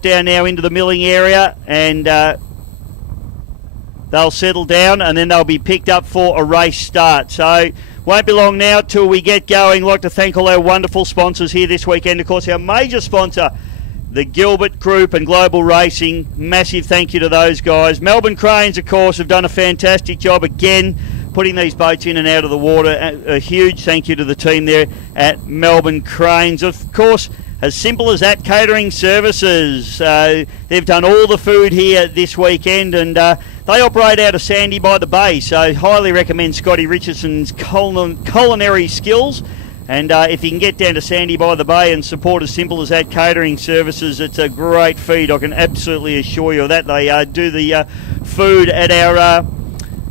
down now into the milling area, and they'll settle down, and then they'll be picked up for a race start. So won't be long now till we get going. I'd like to thank all our wonderful sponsors here this weekend. Of course, our major sponsor, the Gilbert Group and Global Racing. Massive thank you to those guys. Melbourne Cranes, of course, have done a fantastic job again putting these boats in and out of the water. A huge thank you to the team there at Melbourne Cranes. Of course, as simple as that, catering services. They've done all the food here this weekend, and they operate out of Sandy by the Bay, so highly recommend Scotty Richardson's culinary skills. And if you can get down to Sandy by the Bay and support As Simple As That catering services, it's a great feed. I can absolutely assure you of that. They do the food at our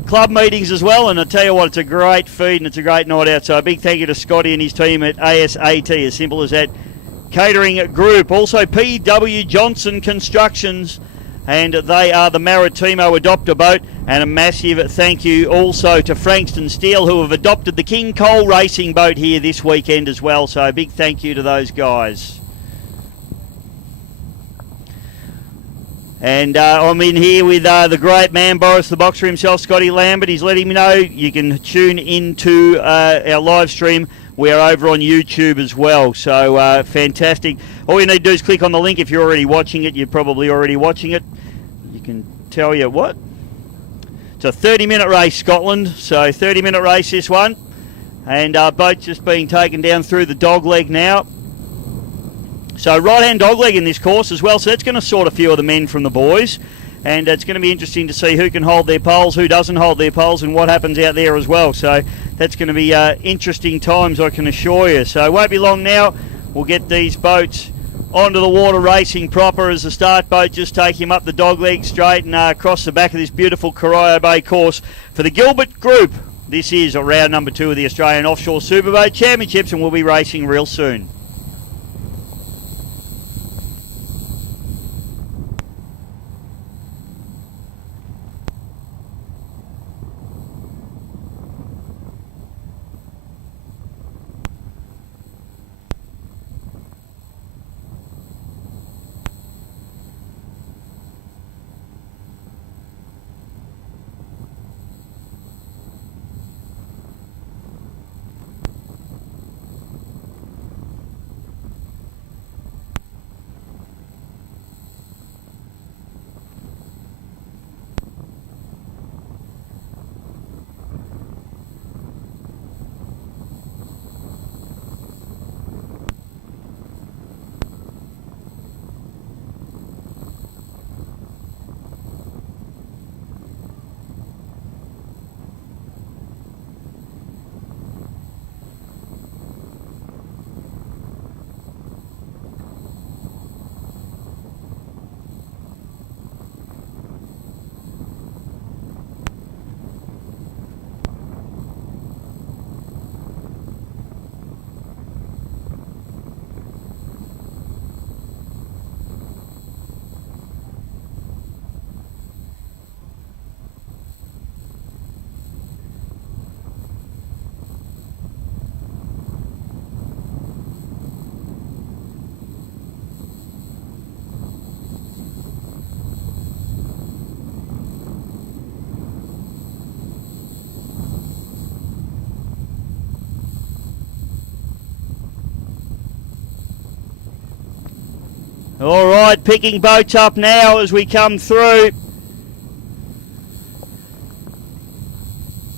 club meetings as well, and I tell you what, it's a great feed and it's a great night out. So a big thank you to Scotty and his team at ASAT, As Simple As That catering group. Also P.W. Johnson Constructions, and they are the Maritimo adopter boat. And a massive thank you also to Frankston Steel, who have adopted the King Cole racing boat here this weekend as well. So a big thank you to those guys. And I'm in here with the great man, Boris the Boxer himself, Scotty Lambert. He's letting me know you can tune into our live stream. We are over on YouTube as well, so fantastic. All you need to do is click on the link. If you're already watching it, you're probably already watching it. You can tell you what. It's a 30-minute race, Scotland, so 30-minute race this one. And boat just being taken down through the dog leg now. So right-hand dog leg in this course as well, so that's going to sort a few of the men from the boys. And it's going to be interesting to see who can hold their poles, who doesn't hold their poles, and what happens out there as well. So that's going to be interesting times, I can assure you. So it won't be long now. We'll get these boats onto the water racing proper as the start boat just take him up the dog leg straight and across the back of this beautiful Corio Bay course for the Gilbert Group. This is round number 2 of the Australian Offshore Superboat Championships, and we'll be racing real soon. All right, picking boats up now as we come through.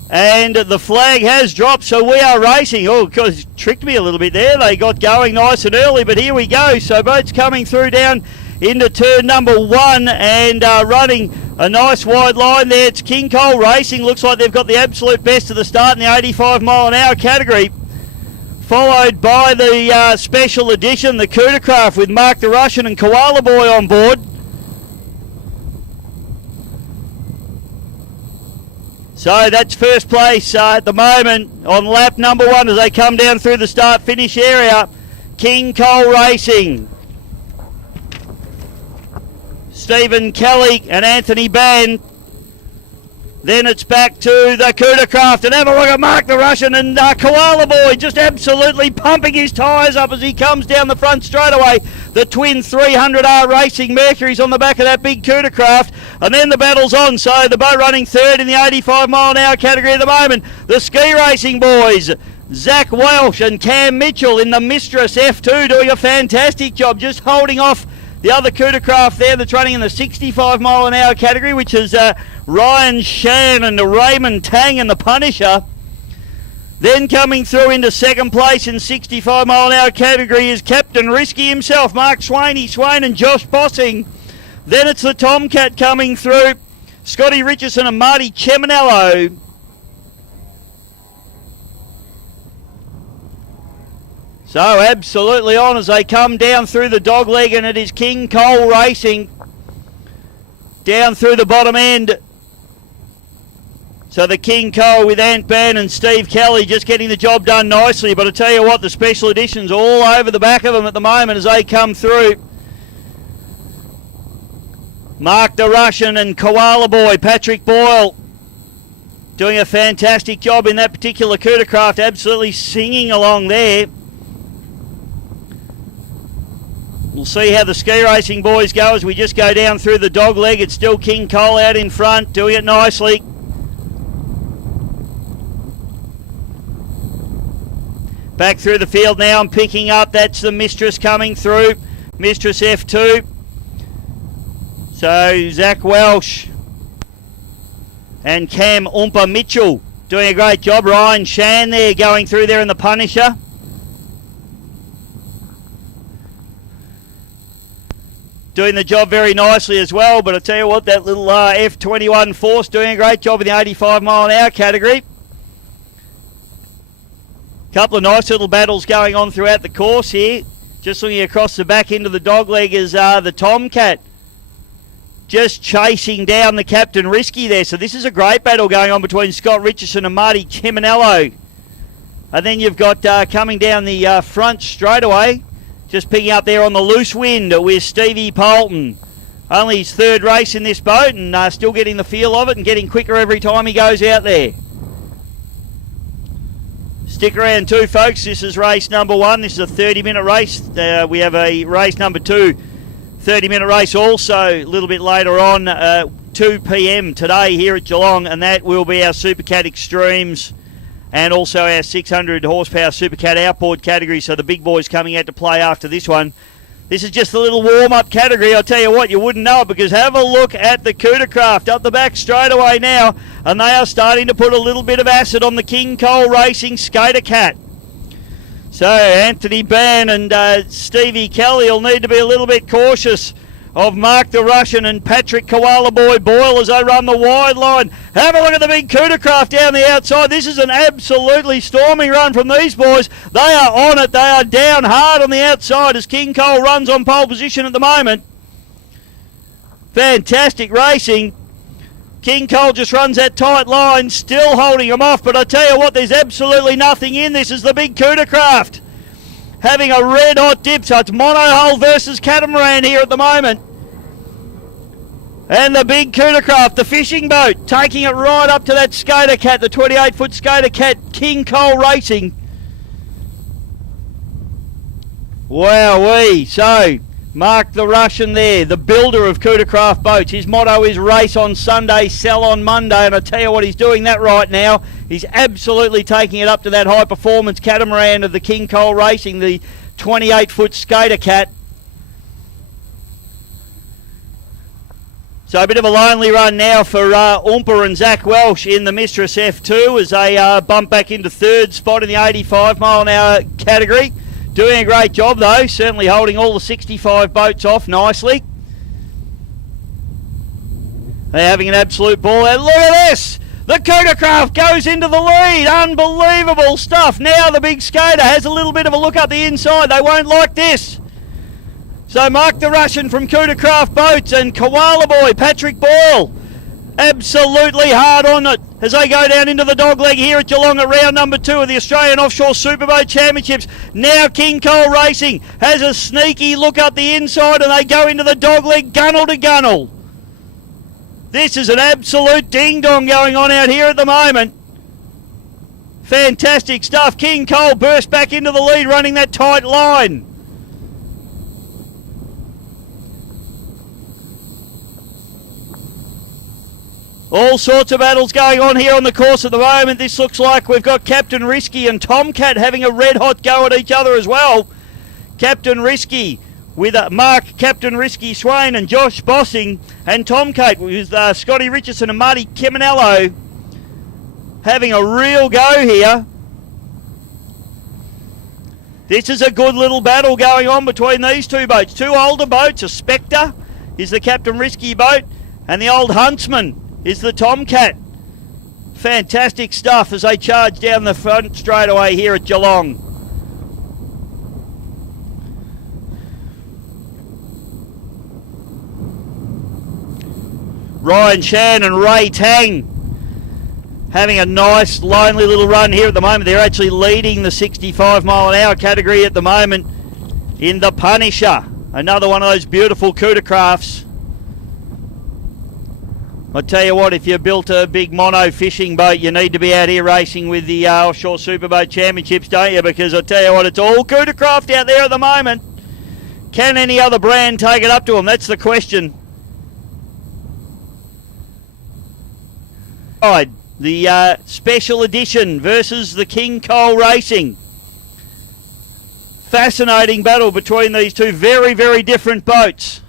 And the flag has dropped, so we are racing. Oh, because tricked me a little bit there. They got going nice and early, but here we go. So boats coming through down into turn number 1 and running a nice wide line there. It's King Cole Racing. Looks like they've got the absolute best of the start in the 85 mile an hour category. Followed by the special edition, the Coodercraft, with Mark the Russian and Koala Boy on board. So that's first place at the moment on lap number 1 as they come down through the start-finish area. King Cole Racing. Stephen Kelly and Anthony Bann. Then it's back to the Coodercraft, and have a look at Mark the Russian and Koala Boy just absolutely pumping his tyres up as he comes down the front straightaway. The twin 300R Racing Mercury's on the back of that big Cootercraft. And then the battle's on. So the boat running third in the 85 mile an hour category at the moment. The ski racing boys, Zach Welsh and Cam Mitchell in the Mistress F2 doing a fantastic job just holding off the other Cootercraft there that's running in the 65 mile an hour category, which is Ryan Shan and the Raymond Tang and the Punisher. Then coming through into second place in 65 mile an hour category is Captain Risky himself, Mark Swain and Josh Bossing. Then it's the Tomcat coming through, Scotty Richardson and Marty Cheminello. So absolutely on as they come down through the dog leg, and it is King Cole Racing down through the bottom end. So the King Cole with Ant Ban and Steve Kelly just getting the job done nicely. But I tell you what, the special editions all over the back of them at the moment as they come through. Mark the Russian and Koala Boy, Patrick Boyle, doing a fantastic job in that particular Cootercraft, absolutely singing along there. We'll see how the ski racing boys go as we just go down through the dog leg. It's still King Cole out in front, doing it nicely. Back through the field now and picking up. That's the Mistress coming through. Mistress F2. So Zach Welsh and Cam Oompa Mitchell doing a great job. Ryan Shan there going through there in the Punisher. Doing the job very nicely as well. But I tell you what, that little F21 Force doing a great job in the 85 mile an hour category. Couple of nice little battles going on throughout the course here. Just looking across the back end of the dog leg is the Tomcat just chasing down the Captain Risky there. So this is a great battle going on between Scott Richardson and Marty Cheminello. And then you've got coming down the front straight away, just picking up there on the loose wind with Stevie Poulton. Only his third race in this boat and still getting the feel of it and getting quicker every time he goes out there. Stick around too, folks. This is race number one. This is a 30-minute race. We have a race number two, 30-minute race also a little bit later on, 2 p.m. today here at Geelong, and that will be our Supercat Extremes and also our 600 horsepower Supercat outboard category. So the big boys coming out to play after this one. This is just a little warm-up category. I'll tell you what, you wouldn't know it because have a look at the Cootercraft up the back straight away now, and they are starting to put a little bit of acid on the King Cole Racing Skater Cat. So Anthony Ban and Stevie Kelly will need to be a little bit cautious of Mark the Russian and Patrick Koala Boy Boyle as they run the wide line. Have a look at the big Cootercraft down the outside. This is an absolutely storming run from these boys. They are on it. They are down hard on the outside as King Cole runs on pole position at the moment. Fantastic racing. King Cole just runs that tight line, still holding them off. But I tell you what, there's absolutely nothing in this. Is the big Cootercraft having a red hot dip. So it's monohull versus catamaran here at the moment. And the big Cootercraft, the fishing boat, taking it right up to that Skater Cat, the 28-foot Skater Cat, King Cole Racing. Wowee. So Mark the Russian there, the builder of Cootercraft boats. His motto is race on Sunday, sell on Monday. And I tell you what, he's doing that right now. He's absolutely taking it up to that high-performance catamaran of the King Cole Racing, the 28-foot Skater Cat. So a bit of a lonely run now for Oompa and Zach Welsh in the Mistress F2 as they bump back into third spot in the 85 mile an hour category. Doing a great job though, certainly holding all the 65 boats off nicely. They're having an absolute ball. And look at this! The Cootercraft goes into the lead. Unbelievable stuff. Now the big skater has a little bit of a look up the inside. They won't like this. So Mark the Russian from Cootercraft Boats and Koala Boy, Patrick Boyle, absolutely hard on it as they go down into the dog leg here at Geelong at round number 2 of the Australian Offshore Superboat Championships. Now King Cole Racing has a sneaky look up the inside and they go into the dog leg gunnel to gunnel. This is an absolute ding-dong going on out here at the moment. Fantastic stuff. King Cole burst back into the lead running that tight line. All sorts of battles going on here on the course at the moment. This looks like we've got Captain Risky and Tomcat having a red-hot go at each other as well. Captain Risky with Mark Captain Risky Swain and Josh Bossing, and Tomcat with Scotty Richardson and Marty Chiminello having a real go here. This is a good little battle going on between these two boats. Two older boats. A Spectre is the Captain Risky boat, and the Old Huntsman is the Tomcat. Fantastic stuff as they charge down the front straightaway here at Geelong. Ryan Shan and Ray Tang having a nice lonely little run here at the moment. They're actually leading the 65 mile an hour category at the moment in the Punisher. Another one of those beautiful coup de crafts. I tell you what, if you built a big mono fishing boat, you need to be out here racing with the Offshore Superboat Championships, don't you? Because I tell you what, it's all coup de craft out there at the moment. Can any other brand take it up to them? That's the question. The Special Edition versus the King Cole Racing. Fascinating battle between these two very, very different boats.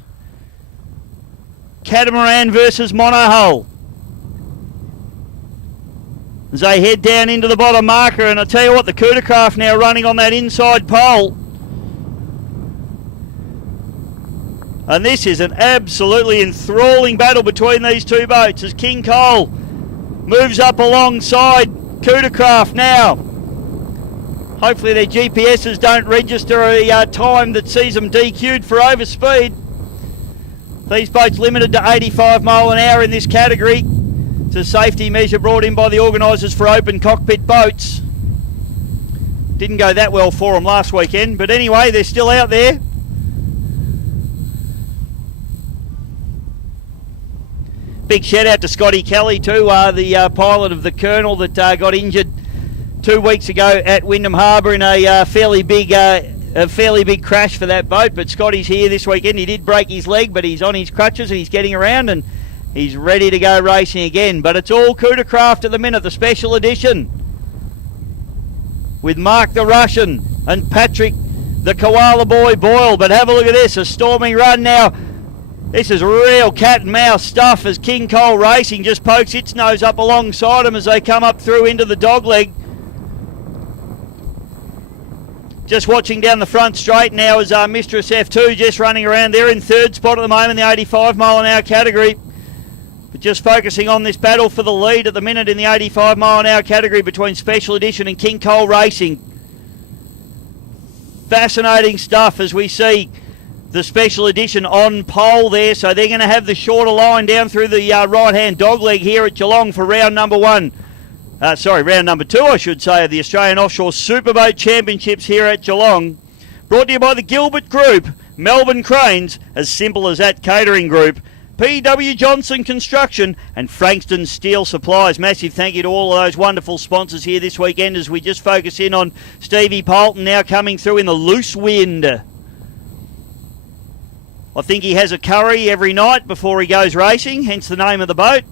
Catamaran versus Monohull. As they head down into the bottom marker, and I tell you what, the coup de craft now running on that inside pole. And this is an absolutely enthralling battle between these two boats as King Cole moves up alongside coup de craft now. Hopefully their GPSs don't register a time that sees them DQ'd for overspeed. These boats limited to 85 mile an hour in this category. It's a safety measure brought in by the organisers for open cockpit boats. Didn't go that well for them last weekend, but anyway, they're still out there. Big shout out to Scotty Kelly too, the pilot of the Colonel that got injured 2 weeks ago at Wyndham Harbour in a fairly big crash for that boat. But Scotty's here this weekend. He did break his leg, but he's on his crutches and he's getting around and he's ready to go racing again. But it's all coup de craft at the minute, the Special Edition, with Mark the Russian and Patrick the Koala Boy Boyle. But have a look at this, a storming run now. This is real cat and mouse stuff as King Cole Racing just pokes its nose up alongside them as they come up through into the dogleg. Just watching down the front straight now is Mistress F2 just running around. They're in third spot at the moment in the 85 mile an hour category. But just focusing on this battle for the lead at the minute in the 85 mile an hour category between Special Edition and King Cole Racing. Fascinating stuff as we see the Special Edition on pole there, so they're going to have the shorter line down through the right-hand dogleg here at Geelong for round number two, I should say, of the Australian Offshore Superboat Championships here at Geelong. Brought to you by the Gilbert Group, Melbourne Cranes, As Simple As That Catering Group, P.W. Johnson Construction and Frankston Steel Supplies. Massive thank you to all of those wonderful sponsors here this weekend as we just focus in on Stevie Polton now coming through in the loose wind. I think he has a curry every night before he goes racing, hence the name of the boat.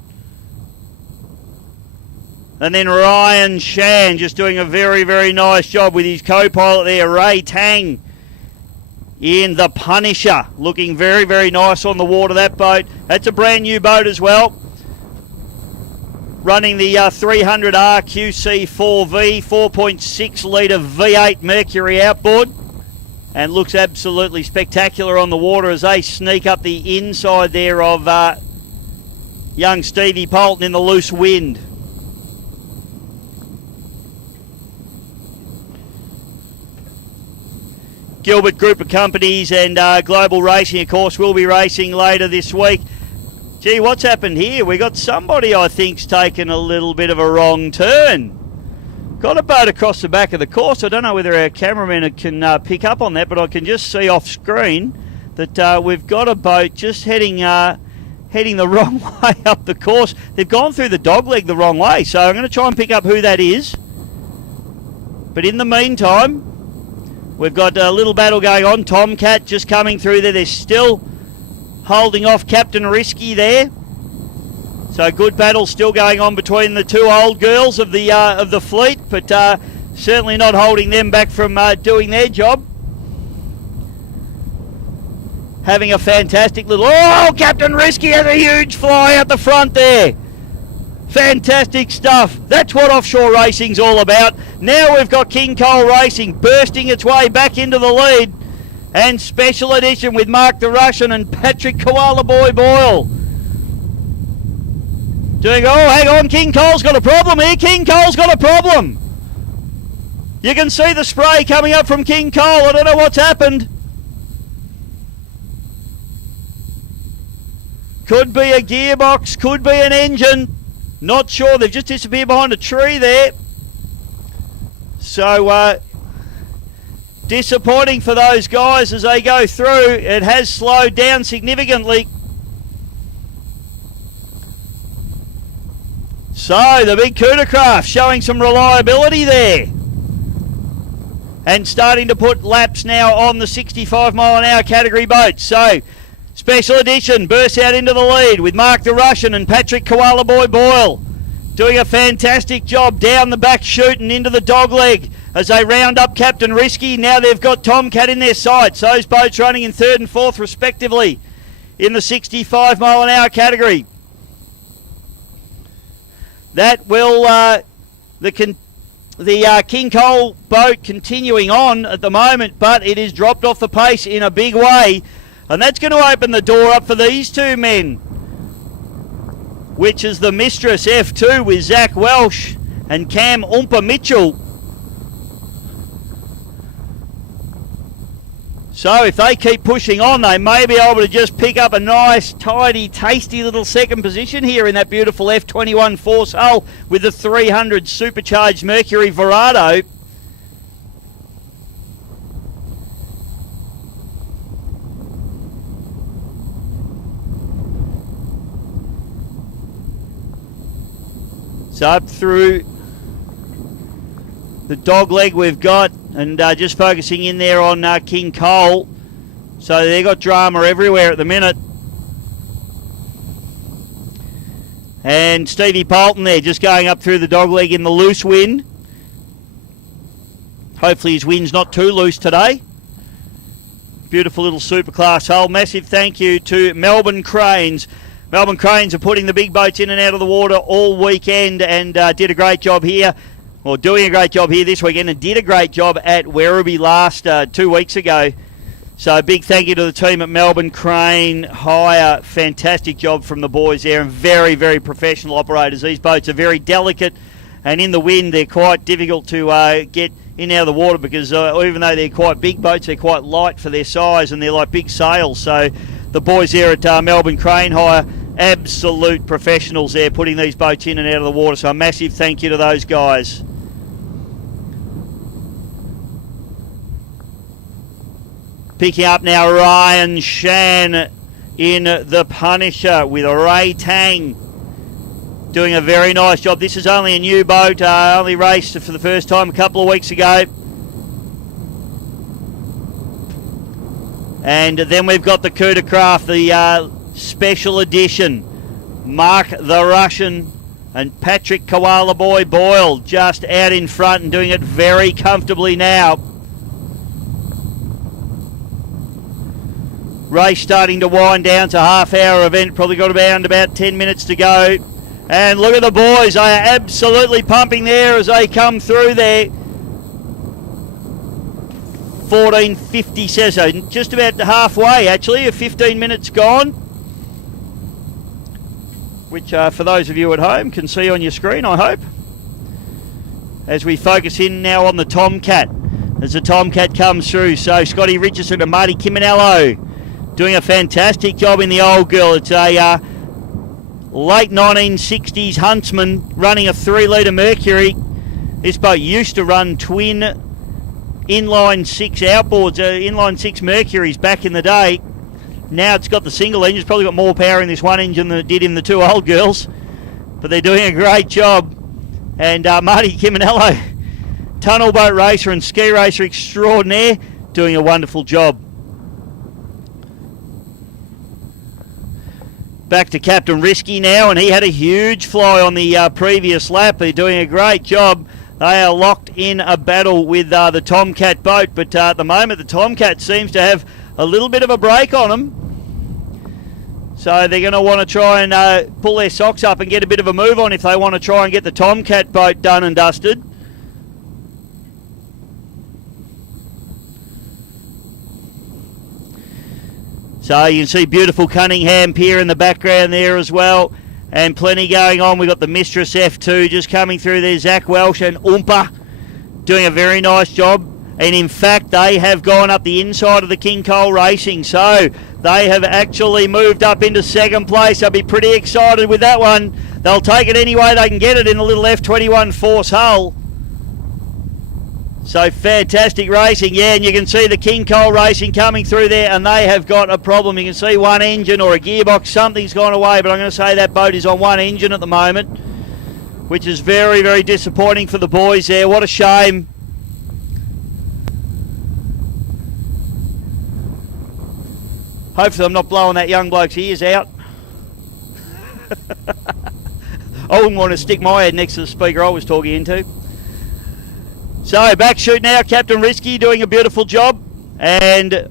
And then Ryan Shan just doing a very, very nice job with his co-pilot there, Ray Tang, in the Punisher. Looking very, very nice on the water, that boat. That's a brand new boat as well. Running the 300R QC4V, 4.6 litre V8 Mercury outboard. And looks absolutely spectacular on the water as they sneak up the inside there of young Stevie Polton in the loose wind. Gilbert Group of Companies and Global Racing, of course, will be racing later this week. Gee, what's happened here? We got somebody I think's taken a little bit of a wrong turn. Got a boat across the back of the course. I don't know whether our cameraman can pick up on that, but I can just see off screen that we've got a boat just heading the wrong way up the course. They've gone through the dogleg the wrong way, so I'm going to try and pick up who that is. But in the meantime, we've got a little battle going on. Tomcat just coming through there. They're still holding off Captain Risky there. So good battle still going on between the two old girls of the fleet, but certainly not holding them back from doing their job. Having a fantastic little... Oh, Captain Risky has a huge fly out the front there. Fantastic stuff. That's what offshore racing's all about. Now we've got King Cole Racing bursting its way back into the lead. And Special Edition with Mark the Russian and Patrick Koala Boy Boyle. Doing, oh, hang on, King Cole's got a problem here. King Cole's got a problem. You can see the spray coming up from King Cole. I don't know what's happened. Could be a gearbox, could be an engine. Not sure. They've just disappeared behind a tree there. So, disappointing for those guys as they go through. It has slowed down significantly. So, the big Cootercraft showing some reliability there. And starting to put laps now on the 65 mile an hour category boats. So, Special Edition bursts out into the lead with Mark the Russian and Patrick Koala Boy Boyle doing a fantastic job down the back chute and into the dogleg as they round up Captain Risky. Now they've got Tomcat in their sights. Those boats running in third and fourth respectively in the 65 mile an hour category. That will the King Cole boat continuing on at the moment, but it is dropped off the pace in a big way, and that's going to open the door up for these two men, which is the Mistress F2 with Zach Welsh and Cam Oompa Mitchell. So if they keep pushing on, they may be able to just pick up a nice, tidy, tasty little second position here in that beautiful F21 Force hull with the 300 supercharged Mercury Verado. So up through the dog leg we've got, and just focusing in there on King Cole. So they've got drama everywhere at the minute. And Stevie Bolton there just going up through the dog leg in the loose wind. Hopefully his wind's not too loose today. Beautiful little superclass hull. Massive thank you to Melbourne Cranes. Melbourne Cranes are putting the big boats in and out of the water all weekend and did a great job here. Well, doing a great job here this weekend and did a great job at Werribee last 2 weeks ago. So a big thank you to the team at Melbourne Crane Hire. Fantastic job from the boys there and very, very professional operators. These boats are very delicate and in the wind they're quite difficult to get in and out of the water because even though they're quite big boats, they're quite light for their size and they're like big sails. So the boys there at Melbourne Crane Hire, absolute professionals there putting these boats in and out of the water. So a massive thank you to those guys. Picking up now Ryan Shan in the Punisher with Ray Tang doing a very nice job. This is only a new boat, only raced for the first time a couple of weeks ago. And then we've got the Cootercraft, the Special Edition. Mark the Russian and Patrick Koala Boy Boyle just out in front and doing it very comfortably now. Race starting to wind down to half-hour event. Probably got about 10 minutes to go. And look at the boys. They are absolutely pumping there as they come through there. 14:50 says so. Just about halfway, actually. 15 minutes gone. Which, for those of you at home, can see on your screen, I hope. As we focus in now on the Tomcat. As the Tomcat comes through. So, Scotty Richardson and Marty Kiminello doing a fantastic job in the old girl. It's a late 1960s Huntsman running a 3-litre Mercury. This boat used to run twin inline 6 outboards, inline 6 Mercuries back in the day. Now it's got the single engine. It's probably got more power in this one engine than it did in the two old girls. But they're doing a great job. And Marty Kiminello, tunnel boat racer and ski racer extraordinaire, doing a wonderful job. Back to Captain Risky now, and he had a huge fly on the previous lap. They're doing a great job. They are locked in a battle with the Tomcat boat, but at the moment the Tomcat seems to have a little bit of a break on them. So they're going to want to try and pull their socks up and get a bit of a move on if they want to try and get the Tomcat boat done and dusted. So you can see beautiful Cunningham Pier in the background there as well. And plenty going on. We've got the Mistress F2 just coming through there. Zach Welsh and Oompa doing a very nice job. And in fact, they have gone up the inside of the King Cole Racing. So they have actually moved up into second place. They'll be pretty excited with that one. They'll take it any way they can get it in a little F21 Force hull. So fantastic racing, yeah, and you can see the King Cole Racing coming through there, and they have got a problem. You can see one engine or a gearbox, something's gone away, but I'm going to say that boat is on one engine at the moment, which is very, very disappointing for the boys there. What a shame. Hopefully I'm not blowing that young bloke's ears out. I wouldn't want to stick my head next to the speaker I was talking into. So back shoot now, Captain Risky doing a beautiful job, and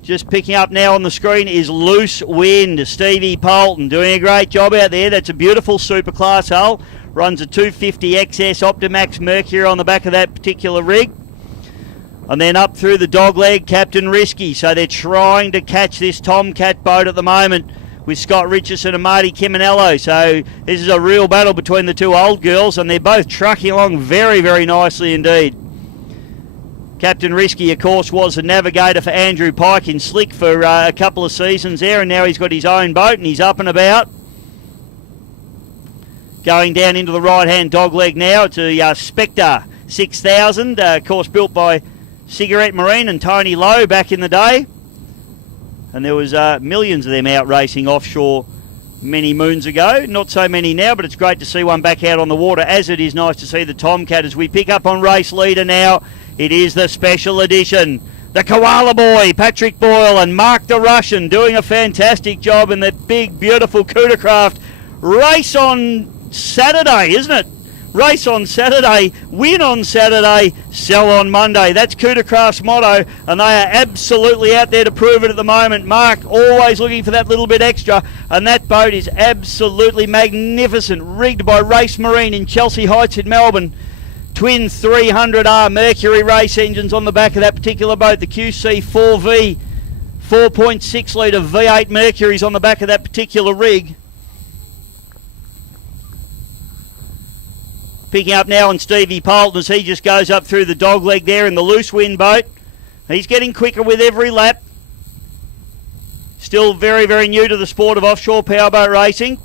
just picking up now on the screen is Loose Wind, Stevie Polton doing a great job out there. That's a beautiful superclass hull, runs a 250 XS Optimax Mercury on the back of that particular rig. And then up through the dogleg, Captain Risky. So they're trying to catch this Tomcat boat at the moment with Scott Richardson and Marty Chiminello. So this is a real battle between the two old girls, and they're both trucking along very, very nicely indeed. Captain Risky, of course, was the navigator for Andrew Pike in Slick for a couple of seasons there, and now he's got his own boat and he's up and about. Going down into the right-hand dogleg now to Spectre 6000, of course built by Cigarette Marine and Tony Lowe back in the day. And there was millions of them out racing offshore many moons ago. Not so many now, but it's great to see one back out on the water, as it is nice to see the Tomcat. As we pick up on race leader now, it is the special edition. The Koala Boy, Patrick Boyle, and Mark the Russian doing a fantastic job in that big, beautiful Cootercraft. Race on Saturday, isn't it? Race on Saturday, win on Saturday, sell on Monday. That's Cootercraft's motto, and they are absolutely out there to prove it at the moment. Mark always looking for that little bit extra, and that boat is absolutely magnificent, rigged by Race Marine in Chelsea Heights in Melbourne. Twin 300R Mercury race engines on the back of that particular boat. The QC4V 4.6 litre V8 Mercuries on the back of that particular rig. Picking up now on Stevie Polton as he just goes up through the dogleg there in the Loose Wind boat. He's getting quicker with every lap. Still very, very new to the sport of offshore powerboat racing,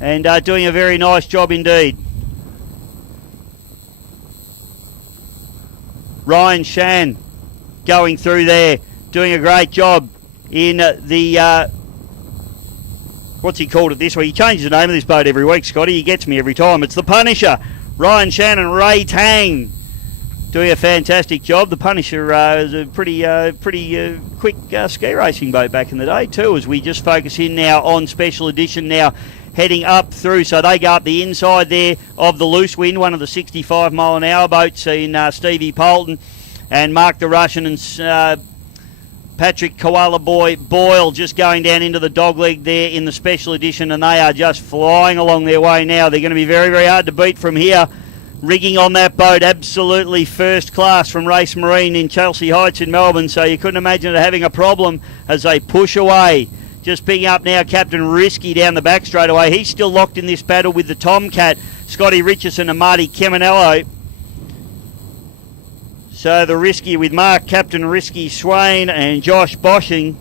and doing a very nice job indeed. Ryan Shan going through there, doing a great job in the... what's he called it this week? He changes the name of this boat every week, Scotty. He gets me every time. It's the Punisher. Ryan Shannon, Ray Tang doing a fantastic job. The Punisher is a pretty quick ski racing boat back in the day too, as we just focus in now on Special Edition now, heading up through. So they go up the inside there of the Loose Wind, one of the 65 mile an hour boats in Stevie Polton, and Mark the Russian and Patrick Koala Boy Boyle just going down into the dogleg there in the Special Edition, and they are just flying along their way now. They're going to be very, very hard to beat from here. Rigging on that boat, absolutely first class from Race Marine in Chelsea Heights in Melbourne, so you couldn't imagine it having a problem as they push away. Just picking up now Captain Risky down the back straight away. He's still locked in this battle with the Tomcat, Scotty Richardson and Marty Chiminello. So the Risky with Mark, Captain Risky Swain and Josh Bosching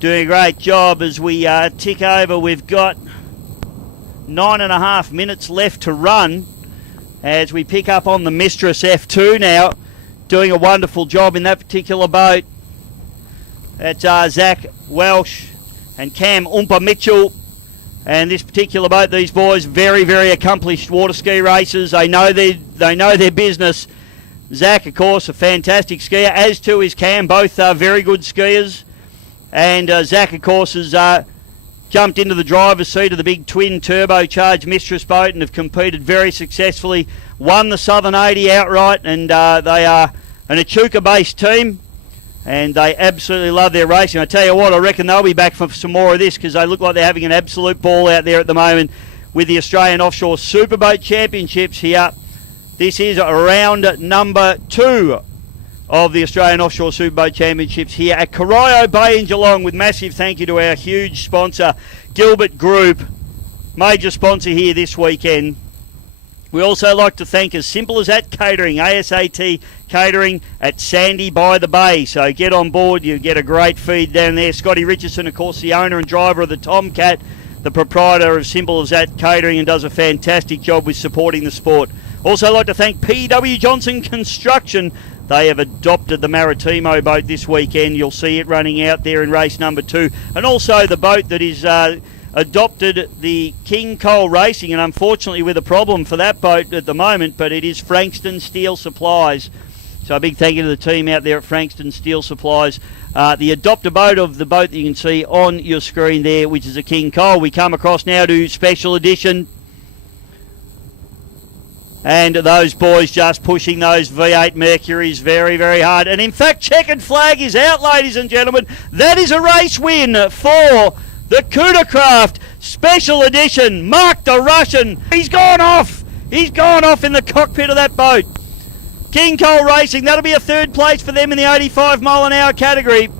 doing a great job as we tick over. We've got 9.5 minutes left to run as we pick up on the Mistress F2 now, doing a wonderful job in that particular boat. That's Zach Welsh and Cam Oompa Mitchell. And this particular boat, these boys, very, very accomplished water ski racers. They know their business. Zach, of course, a fantastic skier, as too is Cam. Both are very good skiers. And Zach, of course, has jumped into the driver's seat of the big twin turbocharged Mistress boat and have competed very successfully. Won the Southern 80 outright, and they are an Echuca-based team, and they absolutely love their racing. I tell you what, I reckon they'll be back for some more of this because they look like they're having an absolute ball out there at the moment with the Australian Offshore Superboat Championships here. This is round number 2 of the Australian Offshore Superboat Championships here at Corio Bay in Geelong, with massive thank you to our huge sponsor, Gilbert Group, major sponsor here this weekend. We also like to thank As Simple As That Catering, ASAT Catering at Sandy by the Bay. So get on board, you get a great feed down there. Scotty Richardson, of course, the owner and driver of the Tomcat, the proprietor of Simple As That Catering, and does a fantastic job with supporting the sport. Also like to thank P.W. Johnson Construction. They have adopted the Maritimo boat this weekend. You'll see it running out there in race number 2. And also the boat that is adopted the King Cole Racing, and unfortunately with a problem for that boat at the moment, but it is Frankston Steel Supplies. So a big thank you to the team out there at Frankston Steel Supplies. The adopter boat of the boat that you can see on your screen there, which is a King Cole. We come across now to Special Edition. And those boys just pushing those V8 Mercuries very, very hard. And in fact, checkered flag is out, ladies and gentlemen. That is a race win for the Coodercraft Special Edition. Mark the Russian. He's gone off. He's gone off in the cockpit of that boat. King Cole Racing, that'll be a 3rd place for them in the 85 mile an hour category.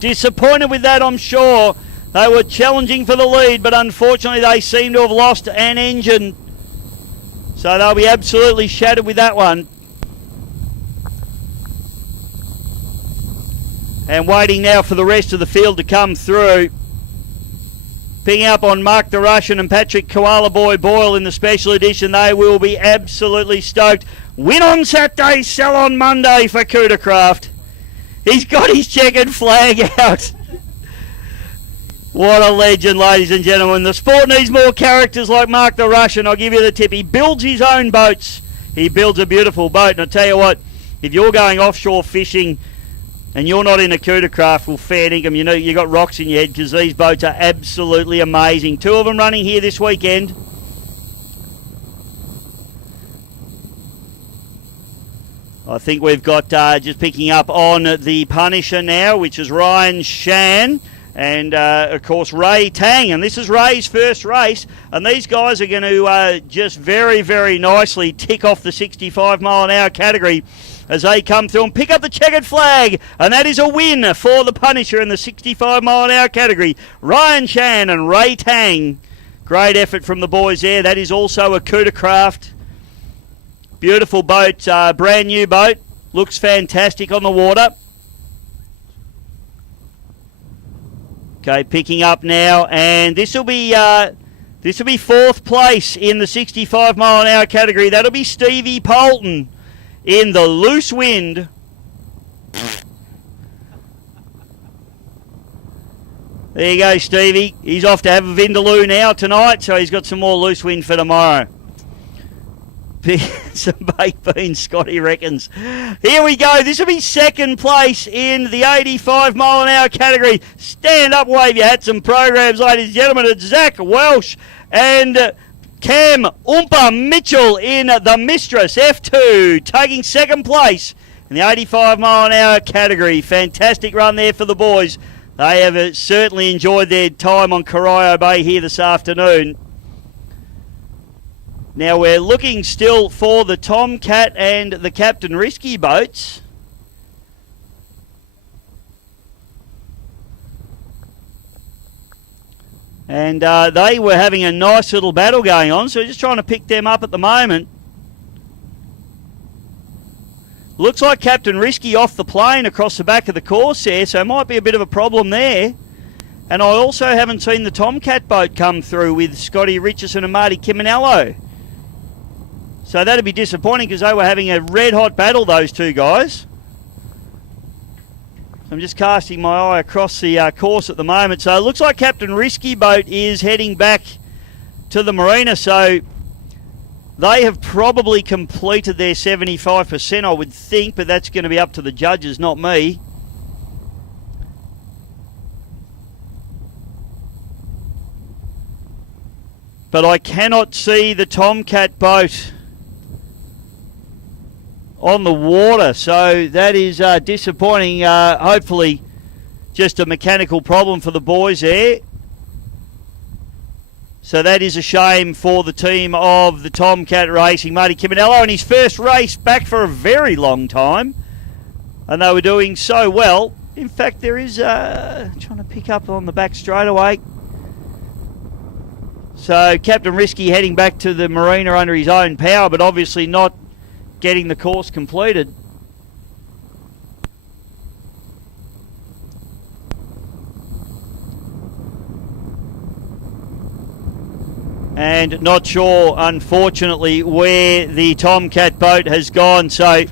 Disappointed with that, I'm sure. They were challenging for the lead, but unfortunately they seem to have lost an engine. So they'll be absolutely shattered with that one. And waiting now for the rest of the field to come through. Picking up on Mark the Russian and Patrick Koala Boy Boyle in the Special Edition. They will be absolutely stoked. Win on Saturday, sell on Monday for Coodercraft. He's got his checkered flag out. What a legend, ladies and gentlemen. The sport needs more characters like Mark the Russian. I'll give you the tip. He builds his own boats. He builds a beautiful boat. And I'll tell you what, if you're going offshore fishing and you're not in a Coodercraft, well, fair dinkum, you know you got rocks in your head because these boats are absolutely amazing. 2 of them running here this weekend. I think we've got just picking up on the Punisher now, which is Ryan Shan. And, of course, Ray Tang. And this is Ray's first race. And these guys are going to just very, very nicely tick off the 65 mile an hour category as they come through and pick up the checkered flag. And that is a win for the Punisher in the 65 mile an hour category. Ryan Shan and Ray Tang. Great effort from the boys there. That is also a Coodercraft. Beautiful boat, brand new boat. Looks fantastic on the water. Okay, picking up now, and this will be 4th place in the 65 mile an hour category. That'll be Stevie Polton in the Loose Wind. There you go, Stevie. He's off to have a Vindaloo now tonight, so he's got some more Loose Wind for tomorrow. Some baked beans, Scotty reckons. Here we go. This will be 2nd place in the 85 mile an hour category. Stand up, wave your hats and programs, ladies and gentlemen. It's Zach Welsh and Cam Oompa Mitchell in the Mistress F2, taking 2nd place in the 85 mile an hour category. Fantastic run there for the boys. They have certainly enjoyed their time on Corio Bay here this afternoon. Now we're looking still for the Tomcat and the Captain Risky boats. And they were having a nice little battle going on, so we're just trying to pick them up at the moment. Looks like Captain Risky off the plane across the back of the course there, so it might be a bit of a problem there. And I also haven't seen the Tomcat boat come through with Scotty Richardson and Marty Kiminello. So that'd be disappointing because they were having a red-hot battle, those two guys. I'm just casting my eye across the course at the moment. So it looks like Captain Risky boat is heading back to the marina. So they have probably completed their 75%, I would think, but that's going to be up to the judges, not me. but I cannot see the Tomcat boat on the water, so that is disappointing. Hopefully just a mechanical problem for the boys there. So that is a shame for the team of the Tomcat Racing. Marty Ciminello in his first race back for a very long time, and they were doing so well. In fact, there is trying to pick up on the back straightaway. So Captain Risky heading back to the marina under his own power, but obviously not getting the course completed. And not sure, unfortunately, where the Tomcat boat has gone. So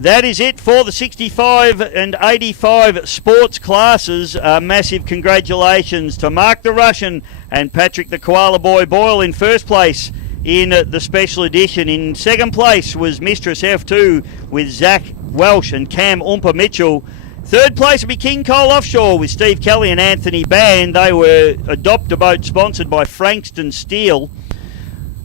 that is it for the 65 and 85 sports classes. Massive congratulations to Mark the Russian and Patrick the Koala Boy Boyle in first place in the special edition. In second place was Mistress F2 with Zach Welsh and Cam Oompa Mitchell. Third place will be King Cole Offshore with Steve Kelly and Anthony Band. They were Adopt-A-Boat sponsored by Frankston Steel.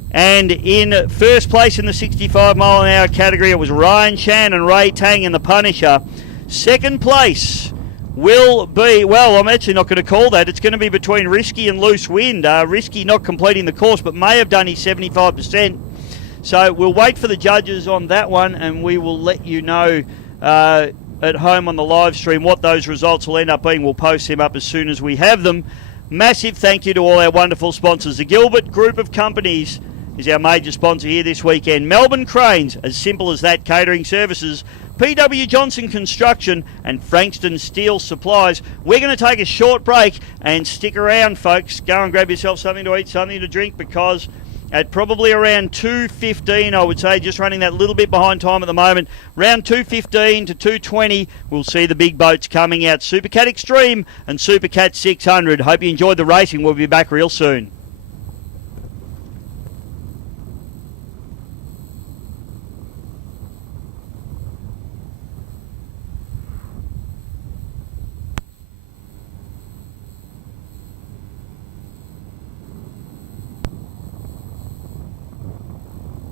And in first place in the 65 mile an hour category, it was Ryan Chan and Ray Tang in the Punisher. Second place will be, well, I'm actually not going to call that. It's going to be between Risky and Loose Wind. Risky not completing the course, but may have done his 75%. So we'll wait for the judges on that one, and we will let you know at home on the live stream what those results will end up being. We'll post them up as soon as we have them. Massive thank you to all our wonderful sponsors. The Gilbert Group of Companies is our major sponsor here this weekend. Melbourne Cranes, as simple as that, catering services. PW Johnson Construction and Frankston Steel Supplies. We're going to take a short break and stick around, folks. Go and grab yourself something to eat, something to drink, because at probably around 2:15, I would say, just running that little bit behind time at the moment, around 2:15 to 2:20, we'll see the big boats coming out. Supercat Extreme and Supercat 600. Hope you enjoyed the racing. We'll be back real soon.